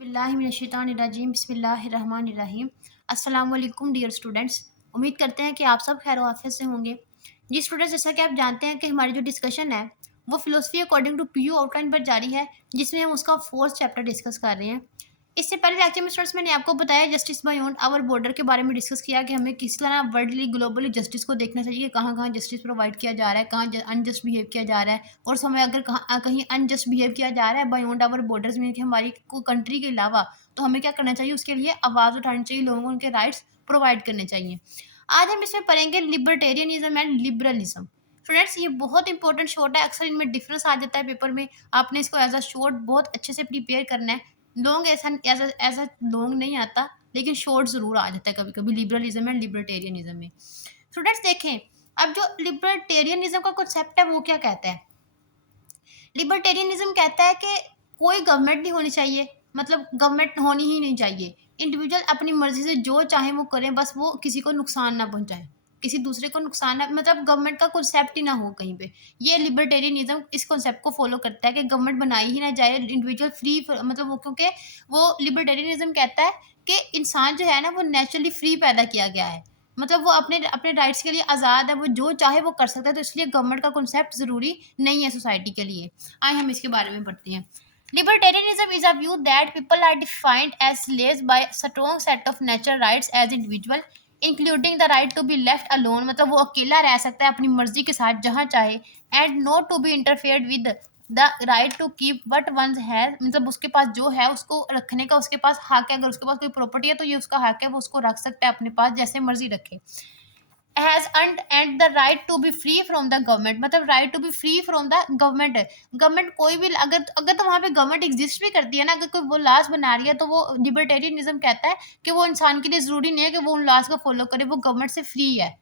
बिस्मिल्लाहिर्रहमानिर्रहीम बिस्मिल्लाहिर्रहमानिर्रहीम। अस्सलाम वालेकुम डियर स्टूडेंट्स। उम्मीद करते हैं कि आप सब खैर आफियत से होंगे। जी स्टूडेंट्स, जैसा कि आप जानते हैं कि हमारी जो डिस्कशन है वो philosophy according to PU outline पर जारी है, जिसमें हम उसका फोर्थ चैप्टर डिस्कस कर रहे हैं। इससे पहले लेक्चर में स्टूडेंट्स मैंने आपको बताया जस्टिस बियॉन्ड आवर बॉर्डर के बारे में डिस्कस किया कि हमें किस तरह वर्ल्डली ग्लोबली जस्टिस को देखना चाहिए कि कहाँ कहाँ जस्टिस प्रोवाइड किया जा रहा है, कहाँ अनजस्ट बिहेव किया जा रहा है, और समय अगर कहीं अनजस्ट बिहेव किया जा रहा है बियॉन्ड आवर बॉर्डर्स में कि हमारी कंट्री के अलावा, तो हमें क्या करना चाहिए, उसके लिए आवाज़ उठानी चाहिए, लोगों को उनके राइट्स प्रोवाइड करने चाहिए। आज हम इसमें पढ़ेंगे लिबर्टेरियनिज्म एंड लिबरलिज्म। स्टूडेंट्स, ये बहुत इंपॉर्टेंट शॉर्ट है, अक्सर इनमें डिफरेंस आ जाता है पेपर में। आपने इसको एज अ शॉर्ट बहुत अच्छे से प्रिपेयर करना है। लॉन्ग ऐसा एज अ लॉन्ग नहीं आता, लेकिन शॉर्ट ज़रूर आ जाता है कभी कभी लिबरलिज्म एंड लिबर्टेरियनिज्म में। स्टूडेंट्स देखें, अब जो लिबर्टेरियनिज्म का कॉन्सेप्ट है वो क्या कहता है। लिबर्टेरियनिज्म कहता है कि कोई गवर्नमेंट नहीं होनी चाहिए, मतलब गवर्नमेंट होनी ही नहीं चाहिए। इंडिविजुअल अपनी मर्जी से जो चाहे वो करें, बस वो किसी को नुकसान ना पहुंचाए, किसी दूसरे को नुकसान ना, मतलब गवर्नमेंट का कॉन्सेप्ट ही ना हो कहीं पे। ये लिबर्टेरियनिज्म इस कॉन्सेप्ट को फॉलो करता है कि गवर्नमेंट बनाई ही ना जाए, इंडिविजुअल फ्री, मतलब वो, क्योंकि वो लिबर्टेरियनिज्म कहता है कि इंसान जो है ना वो नेचुरली फ्री पैदा किया गया है, मतलब वो अपने अपने राइट्स के लिए आज़ाद है, वो जो चाहे वो कर सकता है, तो इसलिए गवर्नमेंट का कॉन्सेप्ट ज़रूरी नहीं है सोसाइटी के लिए। आइए हम इसके बारे में पढ़ते हैं। Libertarianism is a view that people are defined as slaves by a strong set of natural rights as individual, including the right to be left alone, मतलब वो अकेला रह सकता है अपनी मर्जी के साथ जहाँ चाहे, and not to be interfered with the right to keep what one है, मतलब उसके पास जो है उसको रखने का उसके पास हक है। अगर उसके पास कोई प्रॉपर्टी है तो ये उसका हक है, वो उसको रख सकता है अपने पास जैसे मर्जी रखे। Has earned and the right to be free from the government, मतलब right to be free from the government. Government कोई भी अगर अगर तो वहाँ पे गवर्नमेंट एग्जिस्ट भी करती है ना, अगर कोई वो लॉज बना रही है, तो वो लिबर्टेरियनिज्म कहता है कि वो इंसान के लिए जरूरी नहीं है कि वो उन लॉज को फॉलो करे, वो गवर्नमेंट से फ्री है।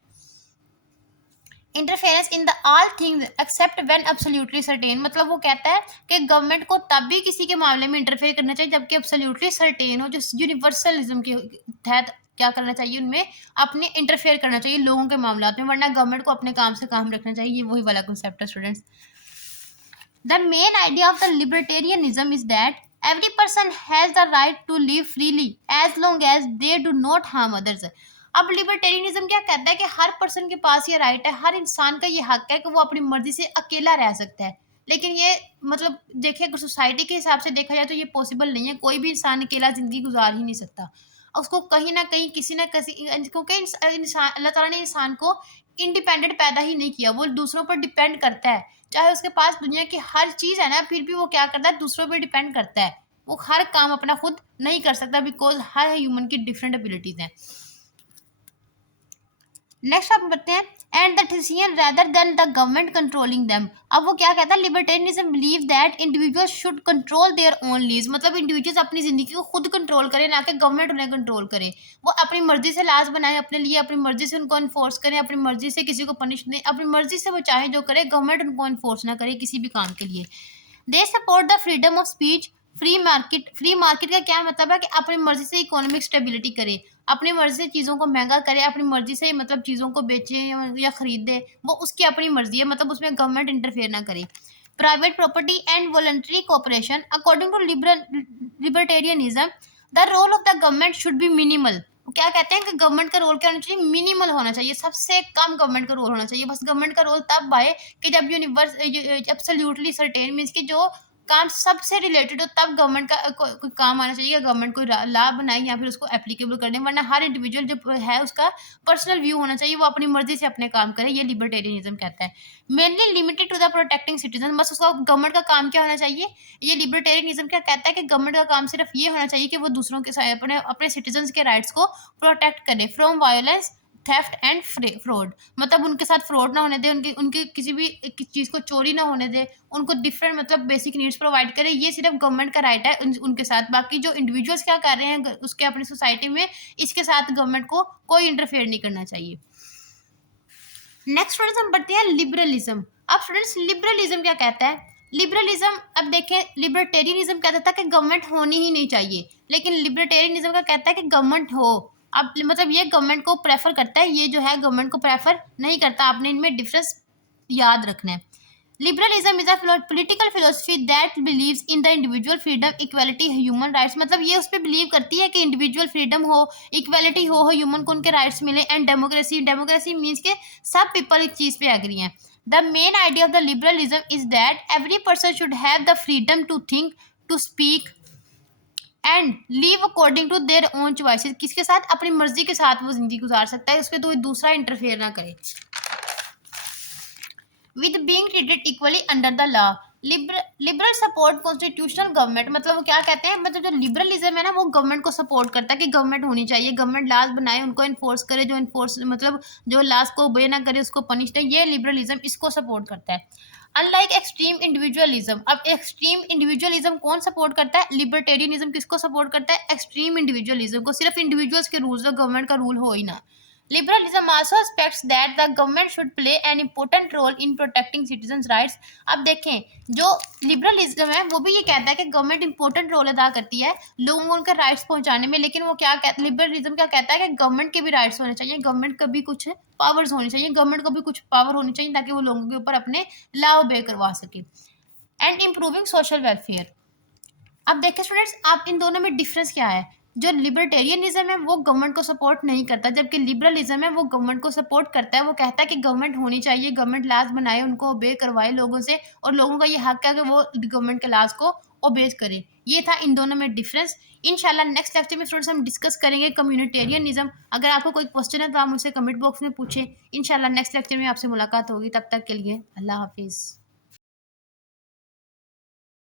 Interference in the all things except when absolutely certain, मतलब वो कहता है कि गवर्नमेंट को तब भी किसी के मामले में इंटरफेयर करना चाहिए जबकि एब्सोल्युटली सर्टेन हो, जो यूनिवर्सलिज्म के तहत क्या करना चाहिए, उनमें अपने इंटरफेयर करना चाहिए लोगों के मामलों में, वरना गवर्नमेंट को अपने काम से काम रखना चाहिए। ये वही वाला कंसेप्ट है students. The main idea of the libertarianism is that every person has the right to live freely as long as they do not harm others। अब लिबर्टेरियनिज्म क्या कहता है कि हर पर्सन के पास ये राइट है, हर इंसान का ये हक है कि वो अपनी मर्जी से अकेला रह सकता है। लेकिन ये मतलब देखिए, अगर सोसाइटी के हिसाब से देखा जाए तो ये पॉसिबल नहीं है, कोई भी इंसान अकेला ज़िंदगी गुजार ही नहीं सकता। उसको कहीं ना कहीं किसी ना किसी, क्योंकि इंसान, अल्लाह ताला ने इंसान को इंडिपेंडेंट पैदा ही नहीं किया, वो दूसरों पर डिपेंड करता है। चाहे उसके पास दुनिया की हर चीज़ है ना, फिर भी वो क्या करता है, दूसरों पर डिपेंड करता है। वो हर काम अपना खुद नहीं कर सकता, बिकॉज हर ह्यूमन की डिफरेंट एबिलिटीज हैं। नेक्स्ट आप बढ़ते हैं, and the decision rather than the government controlling them. अब वो क्या कहता है, libertarianism believe that individuals should control their own leaves, मतलब इंडिविजुअल्स अपनी जिंदगी को खुद कंट्रोल करें, ना कि गवर्नमेंट उन्हें कंट्रोल करे। वो अपनी मर्जी से लाज बनाए अपने लिए, अपनी मर्जी से उनको इन्फोर्स करें, अपनी मर्जी से किसी को पनिश दें, अपनी मर्जी से वो चाहे जो करे, गवर्नमेंट उनको इन्फोर्स ना करे किसी भी काम के लिए। They support the freedom of speech. Free market का क्या मतलब है कि अपनी मर्जी से इकोनॉमिक स्टेबिलिटी करे, अपनी मर्जी से चीज़ों को महंगा करे, अपनी मर्जी से मतलब चीज़ों को बेचे या खरीदे, वो उसकी अपनी मर्जी है, मतलब उसमें गवर्नमेंट इंटरफेयर ना करे। Private property and voluntary cooperation according to libertarianism, the role of the government should be minimal. क्या कहते हैं कि गवर्नमेंट का रोल क्या होना चाहिए, मिनिमल होना चाहिए, सबसे कम गवर्नमेंट का रोल होना चाहिए। बस गवर्नमेंट का रोल तब आए कि जब यूनिवर्स एब्सोल्युटली सर्टेन मीन्स कि जो काम सबसे रिलेटेड हो, तब गवर्नमेंट का कोई काम आना चाहिए, गवर्नमेंट कोई लॉ बनाए या फिर उसको एप्लीकेबल करने, वरना हर इंडिविजुअल जो है उसका पर्सनल व्यू होना चाहिए, वो अपनी मर्जी से अपने काम करे। ये लिबर्टेरियनिज्म कहता है। Mainly limited to the protecting citizen, बस उसका गवर्नमेंट का काम क्या होना चाहिए, ये लिबर्टेरियनिज्म क्या कहता है कि गवर्नमेंट का काम सिर्फ ये होना चाहिए कि वो दूसरों के साथ अपने अपने सिटीजन के राइट्स को प्रोटेक्ट करे from violence, theft and fraud, मतलब उनके साथ फ्रॉड ना होने दे, उनकी उनकी किसी भी चीज़ को चोरी ना होने दे, उनको डिफरेंट मतलब बेसिक नीड्स प्रोवाइड करे। ये सिर्फ गवर्नमेंट का राइट है उनके साथ। बाकी जो इंडिविजुअल्स क्या कर रहे हैं उसके अपनी सोसाइटी में, इसके साथ गवर्नमेंट को कोई इंटरफेयर नहीं करना चाहिए। नेक्स्ट स्टूडेंट्स हम बढ़ते हैं लिबरलिज्म। अब स्टूडेंट्स लिबरलिज्म क्या कहता है। लिबरलिज्म, अब देखें, लिबर्टेरियनिज्म कहता था कि गवर्नमेंट होनी ही नहीं चाहिए, लेकिन लिबर्टेरियनिज्म का कहता है कि गवर्नमेंट हो। अब मतलब ये गवर्नमेंट को प्रेफर करता है, ये जो है गवर्नमेंट को प्रेफर नहीं करता। आपने इनमें डिफरेंस याद रखना है। Liberalism is a political philosophy that believes in the individual freedom equality human rights, मतलब ये उस पर बिलीव करती है कि इंडिविजुअल फ्रीडम हो, इक्वालिटी हो ह्यूमन को उनके राइट्स मिले, एंड डेमोक्रेसी, डेमोक्रेसी मीन्स के सब पीपल इस चीज़ पे एग्री हैं। The main idea of the liberalism is that every person should have the freedom to think, to speak and live according to their own choices, किसके साथ, अपनी मर्जी के साथ वो जिंदगी गुजार सकता है, उसके तो दूसरा इंटरफेयर ना करे। With being treated equally under the law, liberal support constitutional government, मतलब वो क्या कहते हैं, मतलब जो लिबरलिज्म है ना वो गवर्नमेंट को सपोर्ट करता है कि गवर्नमेंट होनी चाहिए, गवर्नमेंट लॉज बनाए उनको इन्फोर्स करे, जो इन्फोर्स मतलब जो लॉज को ओबे ना करे उसको पनिश दे, ये लिबरलिज्म इसको सपोर्ट करता है। अनलाइक एक्सट्रीम इंडिविजुअलिज्म, अब एक्सट्रीम इंडिविजुअलिज्म कौन सपोर्ट करता है, लिबर्टेरियनिज्म किसको सपोर्ट करता है, एक्सट्रीम इंडिविजुअलिज्म को, सिर्फ इंडिविजुअल्स के रूल्स, गवर्नमेंट का रूल हो ही ना। Liberalism also expects that the government should play an important role in protecting citizens' rights. अब देखें, जो लिबरलिज्म है वो भी ये कहता है कि गवर्नमेंट इंपॉर्टेंट रोल अदा करती है लोगों को उनके राइट्स पहुंचाने में, लेकिन वो क्या कहता है, लिबरलिज्म क्या कहता है कि गवर्नमेंट के भी राइट्स होने चाहिए, गवर्नमेंट का भी कुछ पावर्स होनी चाहिए, गवर्नमेंट को भी कुछ पावर होनी चाहिए ताकि वो लोगों के ऊपर अपने लॉ ओबे करवा सके। एंड इम्प्रूविंग सोशल वेलफेयर, अब देखें स्टूडेंट्स, आप इन दोनों में डिफरेंस क्या है। जो लिबर्टेरियनिज्म है वो गवर्नमेंट को सपोर्ट नहीं करता, जबकि लिबरलिज्म है वो गवर्नमेंट को सपोर्ट करता है, वो कहता है कि गवर्नमेंट होनी चाहिए, गवर्नमेंट लॉज बनाए, उनको ओबे करवाए लोगों से, और लोगों का ये हक है कि वो गवर्नमेंट के लॉज को ओबे करे। ये था इन दोनों में डिफरेंस। इंशाल्लाह नेक्स्ट लेक्चर में स्टूडेंट्स हम डिस्कस करेंगे कम्युनिटेरियनिज्म। अगर आपको कोई क्वेश्चन है तो आप मुझसे कमेंट बॉक्स में पूछें। इंशाल्लाह नेक्स्ट लेक्चर में आपसे मुलाकात होगी, तब तक के लिए अल्लाह हाफिज़।